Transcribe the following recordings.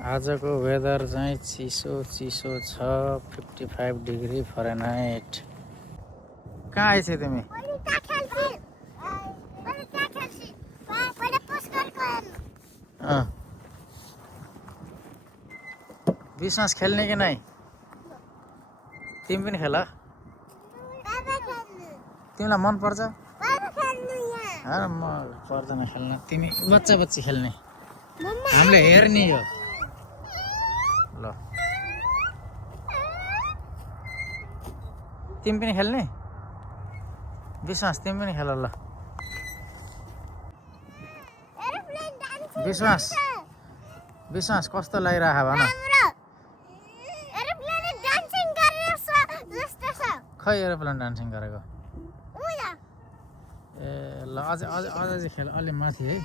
आजको वेदर चाहिँ चिसो चिसो छ 55 डिग्री फरेनहाइट। कहाँ आइछ तिमी? बिचमास खेल्ने कि नै? तिमी पनि खेल। तिमीलाई मन पर्छ? म पर्दैन खेल्न, तिमी बच्चा बच्ची खेल्ने, हामीले हेर्ने हो। ल तिमी पनि खेल्ने? विश्वास तिमी पनि खेल ल। विश्वास कस्तो लागिरह भन? खै एरोप्लेन डान्सिङ गरेको? ए ल अझ अझ अझ चाहिँ खेल अलि माथि है,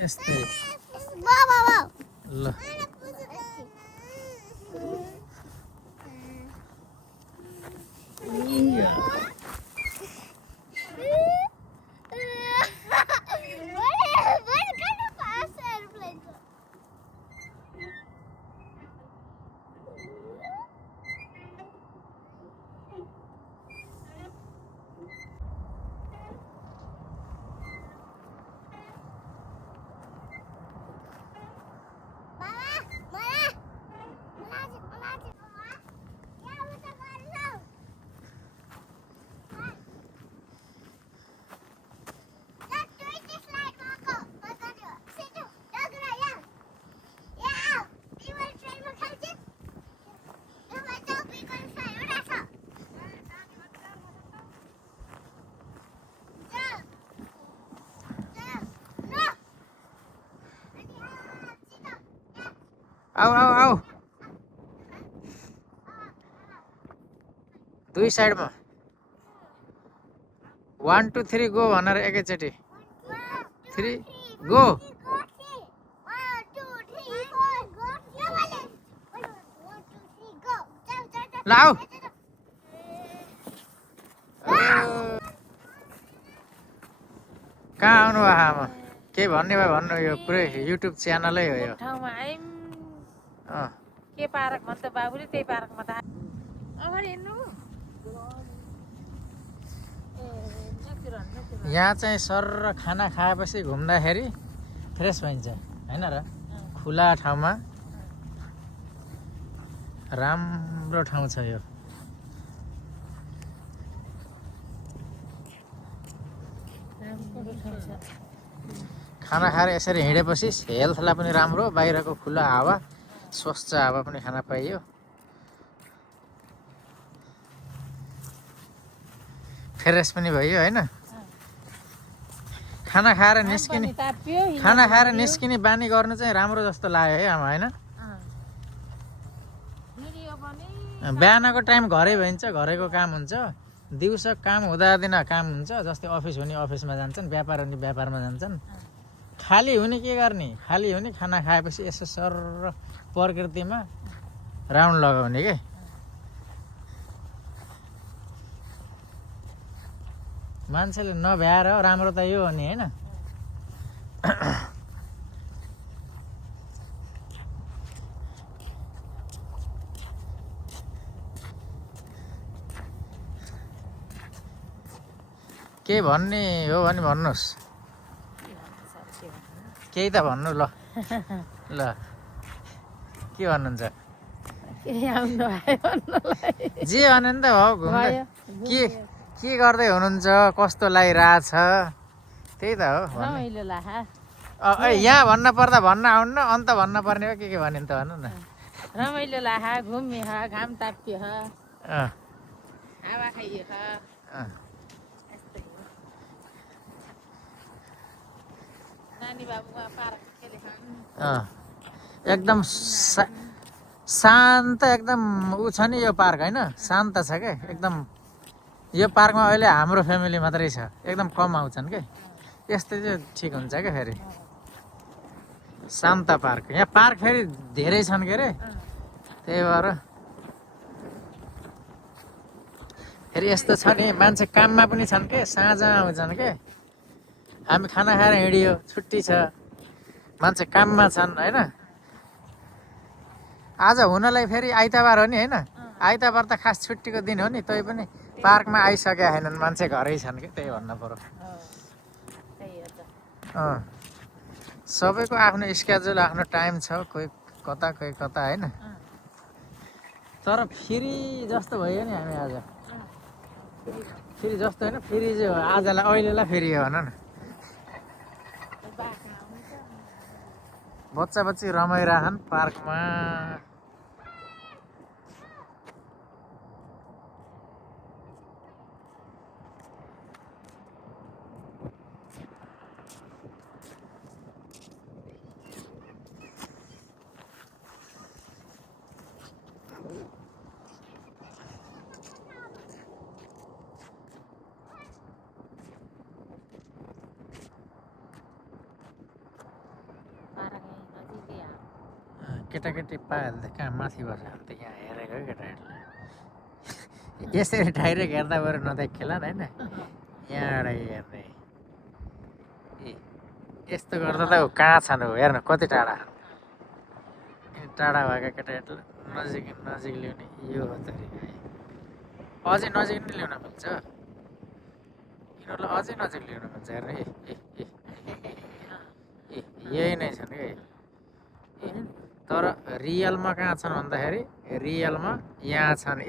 यस्तै ल। आऊ आऊ आऊ, दुई साइडमा 1 2 3 गो भनेर एकैचोटि 3 गो। ल आऊ। कहाँ आउनु भयो आमा? के भन्ने भयो भन्नु, यो पुरै युट्युब च्यानलै हो यो। के पार्क भन्छ बाबुले, त्यही पार्कमा त अगाडि हेर्नु। यहाँ चाहिँ सर खाना खाएपछि घुम्दाखेरि फ्रेस भइन्छ हैन र? खुला ठाउँमा राम्रो ठाउँ छ यो। खाना खाएर यसरी हिँडेपछि हेल्थलाई पनि राम्रो, बाहिरको खुला हावा, स्वच्छ हावा पनि खान पाइयो। फ्रेस पनि भयो हैन? खाना खाएर निस्किने बानी गर्नु चाहिँ राम्रो जस्तो लाग्यो है आमा, हैन? बिहानको टाइम घरै भइन्छ, घरैको काम हुन्छ। दिउँसो काम हुँदादिन काम हुन्छ, जस्तै अफिस हुने अफिसमा जान्छन्, व्यापार हुने व्यापारमा जान्छन्। खाली हुने के गर्ने? खाली हुने खाना खाएपछि यसो सर प्रकृतिमा राउन्ड लगाउने के। मान्छेले नभ्याएर राम्रो त यो हो नि, हैन? के भन्ने हो भने भन्नुहोस्, केही त भन्नु ल। ल के भन्नुहुन्छ? जे भन्नु नि त हो। घुम्दै के गर्दै हुनुहुन्छ, कस्तो लागिरहेछ, त्यही त हो। यहाँ भन्न पर्दा भन्न आउनु, अन्त भन्न पर्ने हो के भन्यो त भन्नु न। रमाइलो लाहा, घुम्यो, घाम ताप्यो, हावा खाइयो। नानी बाबुमा पार्क खेलेछन्। एकदम शान्त, एकदम ऊ छ नि यो पार्क, हैन? शान्त छ के एकदम। यो पार्कमा अहिले हाम्रो फ्यामिली मात्रै छ, एकदम कम आउँछन् के। यस्तो चाहिँ ठिक हुन्छ क्या फेरि, शान्त पार्क। यहाँ पार्क फेरि धेरै छन् के अरे, त्यही भएर फेरि यस्तो छ नि, मान्छे काममा पनि छन् के, साँझमा आउँछन् के। हामी खाना खाएर हिँडियो, छुट्टी छ, मान्छे काममा छन् हैन? आज हुनलाई फेरि आइतबार हो नि होइन आइतबार त खास छुट्टीको दिन हो नि तै पनि पार्कमा आइसकेका छैनन् मान्छे घरै छन् कि त्यही भन्नु पर्यो त्यही हो त अँ सबैको आफ्नो स्केड्युल आफ्नो टाइम छ कोही कता होइन तर फेरि जस्तो भयो नि हामी आज फेरि जस्तो होइन फेरि चाहिँ हो आजलाई अहिलेलाई फेरि हो भन न बच्चा बच्ची रमाइरहन् पार्कमा केटाकेटी पाइहाल्छ कहाँ माथि बस्छ अन्त यहाँ हेरेको केटाकेटीले यसरी डाइरेक्ट हेर्दा बरु नदेखिएला नि होइन यहाँबाट हेर्ने ए यस्तो गर्दा त ऊ कहाँ छन् ऊ हेर्नु कति टाढा टाढा भएका केटाकेटीलाई नजिक नजिक ल्याउने यो हो त अझै नजिक नै ल्याउन मिल्छ यिनीहरूलाई अझै नजिक ल्याउन मिल्छ हेर्नु ए यही नै छन् कि तर रियलमा कहाँ छन् भन्दाखेरि रियलमा यहाँ छन्